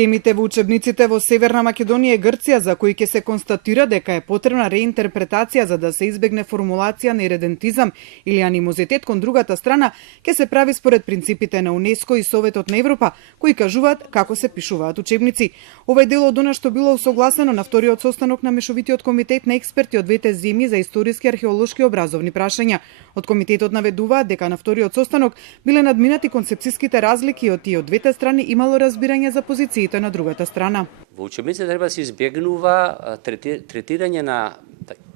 Темите во учебниците во Северна Македонија и Грција за кои ќе се констатира дека е потребна реинтерпретација за да се избегне формулација на иредентизам или анимозитет кон другата страна, ќе се прави според принципите на УНЕСКО и Советот на Европа, кои кажуваат како се пишуваат учебници. Ова е дел од она што било усогласено на вториот состанок на Мешовитиот комитет на експерти од двете земји за историски, археолошки и образовни прашања. Од комитетот наведуваат дека на вториот состанок биле надминати концепцијските разлики и од двете страни имало разбирање за позициите на другата страна. Во учебниците треба да се избегнува третирање на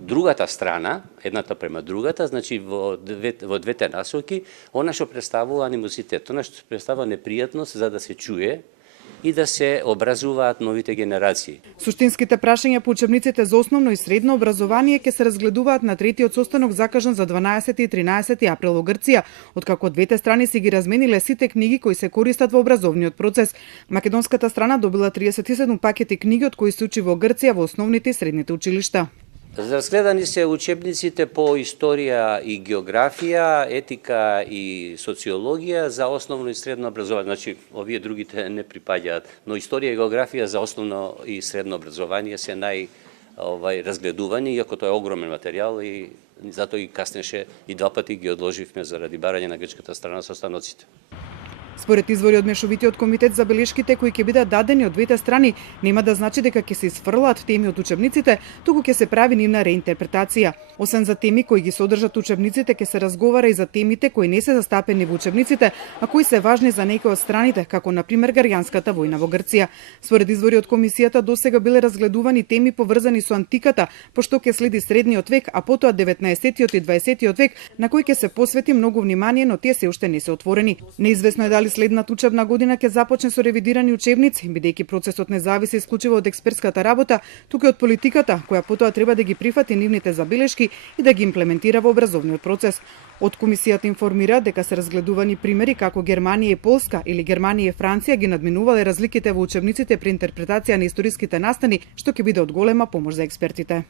другата страна, едната према другата, значи во двете насоки, она што представува анимозитет, она што представува непријатност за да се чуе и да се образуваат новите генерации. Суштинските прашања по учебниците за основно и средно образование ќе се разгледуваат на третиот состанок закажан за 12 и 13 април во Грција, откако двете страни си ги размениле сите книги кои се користат во образовниот процес. Македонската страна добила 37 пакети книги од кои се учи во Грција во основните и средните училишта. Разгледани се учебниците по историја и географија, етика и социологија за основно и средно образование. Значи, овие другите не припаѓаат, но историја и географија за основно и средно образование се разгледувани, иако тоа е огромен материјал и затоа и каснеше и два пати ги одложивме заради барање на грчката страна со станоците. Според извори од Мешовитиот комитет, забелешките кои ќе бидат дадени од двете страни нема да значи дека ќе се изфрлаат теми од учебниците, туку ќе се прави нивна реинтерпретација. Освен за теми кои ги содржат учебниците, ќе се разговара и за темите кои не се застапени во учебниците, а кои се важни за некои од страните, како на пример Гарјанската војна во Грција. Според извори од комисијата, досега биле разгледувани теми поврзани со антиката, пошто ќе следи средниот век, а потоа 19-тиот и 20-тиот век, на кои ќе се посвети многу внимание, но тие се уште не се отворени. Неизвестно е дали следната учебна година ќе започне со ревидирани учебници, бидејќи процесот не зависи исклучиво од експертската работа, туку и од политиката, која потоа треба да ги прифати нивните забелешки и да ги имплементира во образовниот процес. Од комисијата информира дека се разгледувани примери како Германија и Полска или Германија и Франција ги надминувале разликите во учебниците при интерпретација на историските настани, што ќе биде од голема помош за експертите.